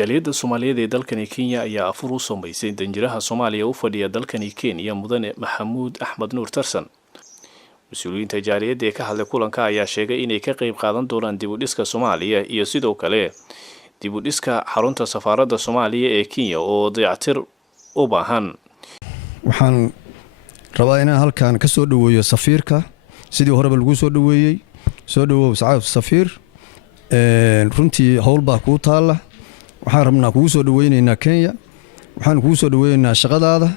jaaliyadda Soomaaliyeed ee dalkani Kenya ayaa afur u samaysay danjiraha Soomaaliya u fadhiya dalkani Kenya mudane Maxamuud Axmed Nuur Tarsan. Mas'uuliyiinta jaaliyadda ee ka hadlay kulanka ayaa sheegay inay ka qayb qaadan doonaan dib u dhiska Soomaaliya iyo sidoo kale dib u dhiska xarunta safaaradda Soomaaliya ee Kenya oo dayactir u baahan. waxaan rabaa inaan halkaan ka soo dhaweeyo safiirka sidii horeba lagu soo dhaweeyay soo dhawow sacaab safiir runtii hawl baa ku taala waxaan rabnaa kugu soo dhaweynaynaa Kenya waxaan kugu soo dhaweynaynaa shaqadaada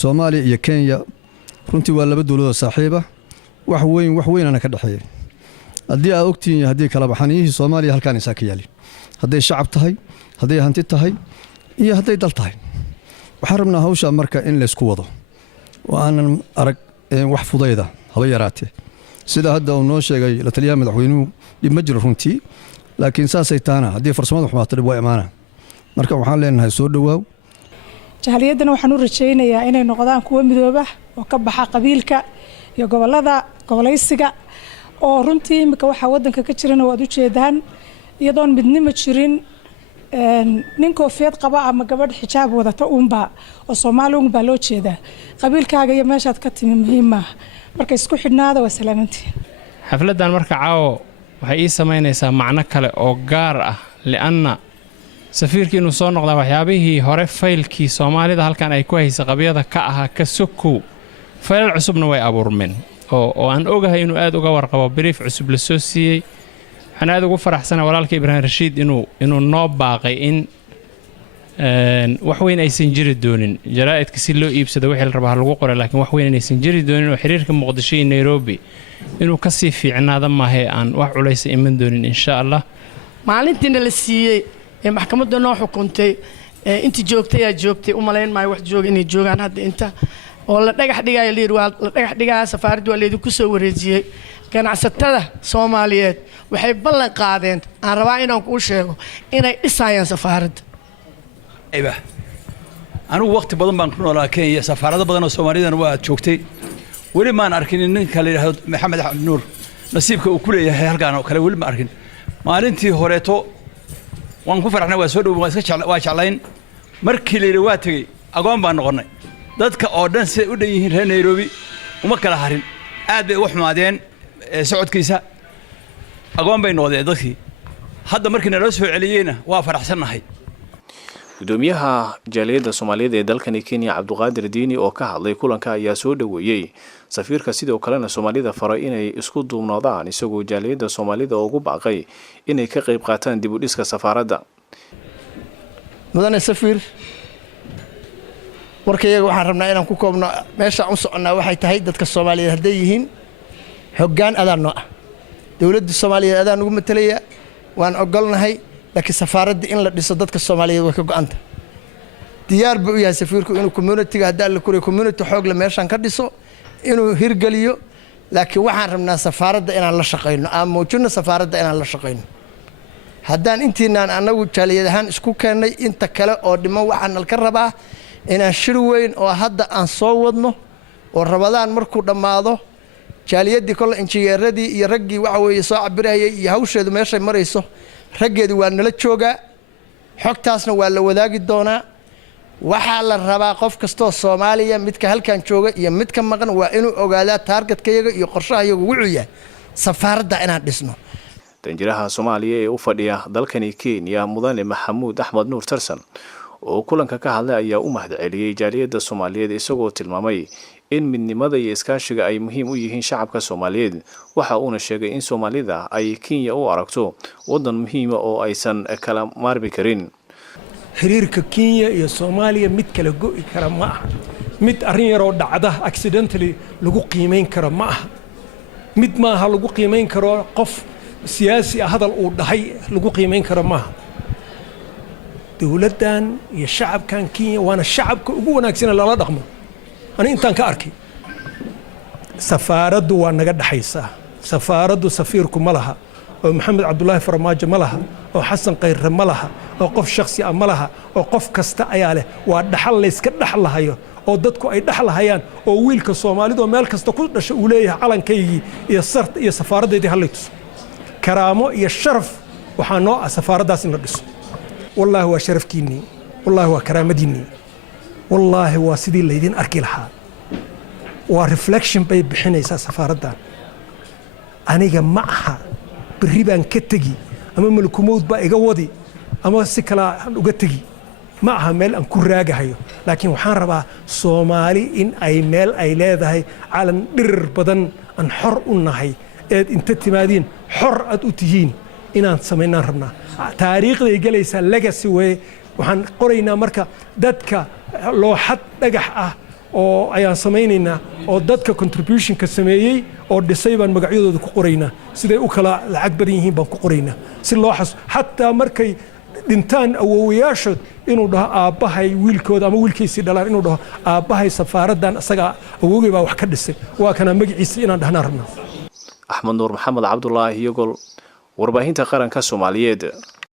Soomaaliya iyo Kenya runtii waa laba dawladood saaxiib ah wax weyn ana ka dhaxeeyay haddii aad ogtiin haddii kala baxaniyihii Soomaaliya halkaan isaa ka yaali hadday shacab tahay hadday hanti tahay iyo hadday dal tahay waxaan rabnaa hawsha marka in la isku wado oo aanan arag wax fudayda haba yaraatee sida hadda uu noo sheegay la taliyaha madaxweynuhu dib ma jiro runtii laakiin saasay taana haddii farsamada xumaata dib waa imaana marka waxaan leenahay soo dhawaaw jaaliyadana waxaan u rajaynayaa inay noqdaan kuwa midooba oo ka baxa qabiilka iyo goboleysiga oo runtii imika waxa wadanka ka jirana waad u jeedaan iyadoon midnimo jirin nin koofiyad qaba ama gabadh xijaab wadata uunba oo Soomaali uunba loo jeedaa qabiilkaaga iyo meeshaad ka timi muhiim ah marka isku xidhnaada waa salaamantiin xafladan marka caawo waxay ii sameynaysaa macno kale oo gaar ah lianna safiirkii inuu soo noqdaa waxyaabihii hore faylkii Soomaalida halkan ay ku haysay qabiyada ka ahaa ka sokow fayl cusubna way abuurmeen oo aan ogahay inuu aad uga warqabo brief cusub la soo siiyay waxaan aad ugu faraxsanahay walaalkay Ibrahim Rashiid inuu noo baaqay in wax weyn aysan jiri doonin jaraa'idka si loo iibsado wixii la rabaa lagu qoray laakiin wax weyn aysan jiri doonin oo xiriirka Muqdisho iyo Nairobi inuu ka sii fiicnaado maahay aan wax culays iman doonin insha Allah maalintiina la siiyay ee maxkamadda noo xukuntay intii joogtay ayaa joogtay u malayn maayo wax joog inay joogaan hadda inta oo la dhagax dhigayo la dhagax dhigaa safaaraddu waa leedu soo wareejiyay ganacsatada Soomaaliyeed waxay ballan qaadeen aan rabaa inaan ku sheego inay dhisayaan safaaradda anigu waqti badan baan ku noolaa Kenya safaarada badan oo Soomaaliyeed waa joogtay weli ma arkin ninka la yiraahdo Maxamed Axmed Nuur nasiibka uu ku leeyahay halkaan oo kale weli ma arkin maalintii horeeto waan ku faraxnay waa soo dhaw waa jeclayn markii la yiri waa tagay agoon baan noqonay dadka oo dhan si u dhan yihiin reer Nairobi uma kala harin aad bay u xumaadeen socodkiisa agoon bay noqdeen dadkii hadda markii nala soo celiyayna waa faraxsanahay gudoomiyaha jaaliyadda Soomaaliyeed ee dalkani Kenya Cabduqaadir Diini oo ka hadlay kulanka ayaa soo dhaweeyay safiirka sidoo kalena Soomaalida faray inay isku duubnaadaan isagoo jaaliyadda Soomaalida ugu baaqay inay ka qayb qaataan dib u dhiska safaaradda mudane safiir warkayga waxaan rabnaa inaan ku koobno meesha u soconaa waxay tahay dadka Soomaaliyeed haday yihiin hoggaan adaan noo ah dawladda Soomaaliyeed adaan ugu matalaya waan ogolnahay laakiin safaaradda in la dhiso dadka Soomaaliyeed way ka go'anta diyaar buu yahay safiirku inuu community-ga hadda la kuriyo community xoog la meeshan ka dhiso inuu hirgaliyo laakiin waxaan rabnaa safaaradda inaan la shaqeyno ama muujino safaaradda inaan la shaqeyno haddaan intiinaan anagu jaaliyad ahaan isku keenay inta kale oo dhiman waxaan ka rabaa inaan shir weyn oo hadda aan soo wadno oo rabadaan markuu dhamaado jaaliyadii kol injineeradii iyo raggii waxa weeye soo cabirayay iyo hawsheedu meeshay marayso raggeedu waa nala jooga xogtaasna waa la wadaagi doonaa waxa la rabaa qof kasto Soomaaliya midka halkan jooga iyo midka maqan waa inuu ogaadaa targetkayga iyo qorshahayagu wuxuu yahay safaaradda inaan dhisno danjiraha Soomaaliya ee u fadhiya dalkani Kenya mudane Maxamuud Axmed Nuur Tarsan oo kulanka ka hadlay ayaa u mahadceliyay jaaliyadda Soomaaliyeed isagoo tilmaamay in midnimada iyo iskaashiga ay muhiim u yihiin shacabka Soomaaliyeed waxa uu sheegay in Soomaalida ay Kenya u aragto wadan muhiim ah oo aysan kala maarmi karin xiriirka Kenya iyo Soomaaliya mid kala go'i kara ma aha mid arrin yar oo dhacda accidentally lagu qiimeyn karo ma aha mid ma aha lagu qiimeyn karo qof siyaasi hadal uu dhahay lagu qiimeyn karo ma aha dawladdan iyo shacabkan Kenya waana shacabka ugu wanaagsan lala dhaqmo ani intaan ka arkay safaaraddu waa naga dhaxaysa safaaraddu safiirku ma laha oo Maxamed Cabdullaahi Farmaajo ma laha oo Xasan Qayre ma laha oo qof shakhsi ah ma laha oo qof kasta ayaa leh waa dhaxal la iska dhaxlahayo oo dadku ay dhaxlahayaan oo wiilka Soomaalidu meel kasta ku dhashay uu leeyahay calankaygii iyo sarta iyo safaaraddeedii halaytus karaamo iyo sharaf waxaa noo ah safaaraddaas in la dhiso wallaahi waa sharafkiinnii wallaahi waa karaamadiinnii wallaahi waa sidii laydin arki lahaa waa reflection bay bixinaysaa safaaraddan aniga ma aha berri baan ka tegi ama malkumowd baa iga wadi ama si kale aan uga tegi ma aha meel aan ku raagahayo laakiin waxaan rabaa Soomaali in ay meel ay leedahay calan dhirir badan aan xor u nahay ee inta timaadin xor aad u tihiin inaan sameynaan rabnaa taariikhday galaysa legacy way waxaan qoraynaa marka dadka looxad dhagax ah oo ayaan sameynaynaa oo dadka contribution ka sameeyay oo dhisay baan magacyadooda ku qoraynaa siday u kala lacag badan yihiin baan ku qoraynaa si loo xas hatta markay dhintaan awoowayaashood inuu dhaho aabbahay wiilkooda ama wiilkiisii dhalaan inuu dhaho aabbahay safaaraddan asaga awoogay baa wax ka dhisay waa kana magaciisa inaan dhahnaa rabnaa Axmed Nuur Maxamed Cabdullaahi Yogol warbaahinta qaranka Soomaaliyeed